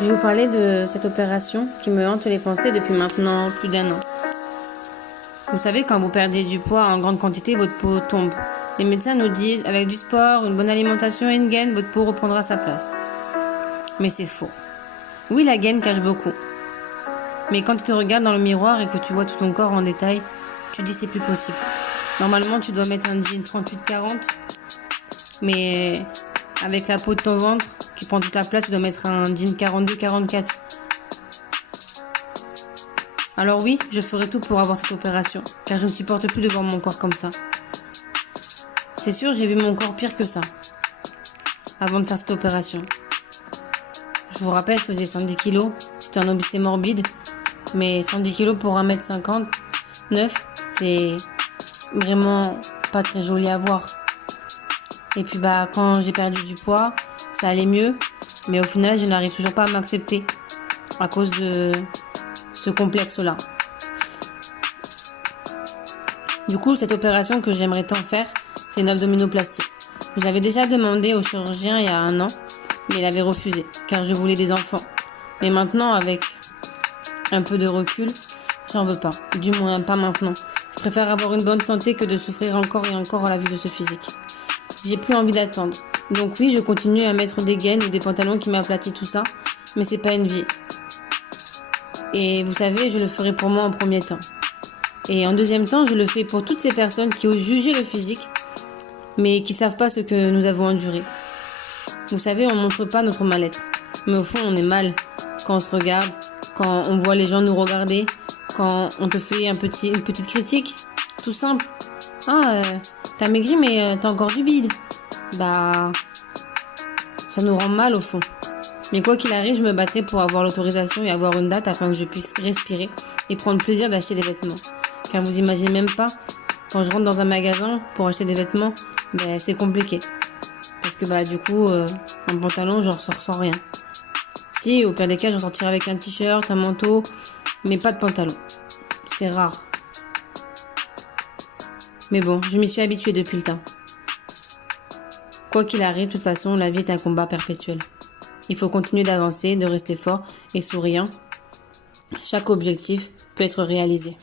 Je vais vous parler de cette opération qui me hante les pensées depuis maintenant plus d'1 an. Vous savez, quand vous perdez du poids en grande quantité, votre peau tombe. Les médecins nous disent, avec du sport, une bonne alimentation et une gaine, votre peau reprendra sa place. Mais c'est faux. Oui, la gaine cache beaucoup. Mais quand tu te regardes dans le miroir et que tu vois tout ton corps en détail, tu dis c'est plus possible. Normalement, tu dois mettre un jean 38-40, mais avec la peau de ton ventre qui prend toute la place, tu dois mettre un jean 42-44. Alors oui, je ferai tout pour avoir cette opération, car je ne supporte plus de voir mon corps comme ça. C'est sûr, j'ai vu mon corps pire que ça, avant de faire cette opération. Je vous rappelle, je faisais 110 kilos, j'étais en obésité morbide, mais 110 kilos pour 1m59, c'est vraiment pas très joli à voir. Et puis quand j'ai perdu du poids, ça allait mieux, mais au final, je n'arrive toujours pas à m'accepter à cause de ce complexe-là. Du coup, cette opération que j'aimerais tant faire, c'est une abdominoplastie. J'avais déjà demandé au chirurgien il y a 1 an, mais il avait refusé, car je voulais des enfants. Mais maintenant, avec un peu de recul, j'en veux pas. Du moins, pas maintenant. Je préfère avoir une bonne santé que de souffrir encore et encore à la vue de ce physique. J'ai plus envie d'attendre. Donc oui, je continue à mettre des gaines ou des pantalons qui m'aplatissent tout ça, mais c'est pas une vie. Et vous savez, je le ferai pour moi en premier temps. Et en deuxième temps, je le fais pour toutes ces personnes qui osent juger le physique, mais qui savent pas ce que nous avons enduré. Vous savez, on montre pas notre mal-être. Mais au fond, on est mal quand on se regarde, quand on voit les gens nous regarder, quand on te fait une petite critique, tout simple. Ah, t'as maigri, mais t'as encore du bide. Ça nous rend mal au fond. Mais quoi qu'il arrive, je me battrai pour avoir l'autorisation et avoir une date afin que je puisse respirer et prendre plaisir d'acheter des vêtements. Car vous imaginez même pas, quand je rentre dans un magasin pour acheter des vêtements, c'est compliqué. Parce que du coup, un pantalon, j'en ressors sans rien. Si, au pire des cas, j'en sortirai avec un t-shirt, un manteau, mais pas de pantalon. C'est rare. Mais bon, je m'y suis habituée depuis le temps. Quoi qu'il arrive, de toute façon, la vie est un combat perpétuel. Il faut continuer d'avancer, de rester fort et souriant. Chaque objectif peut être réalisé.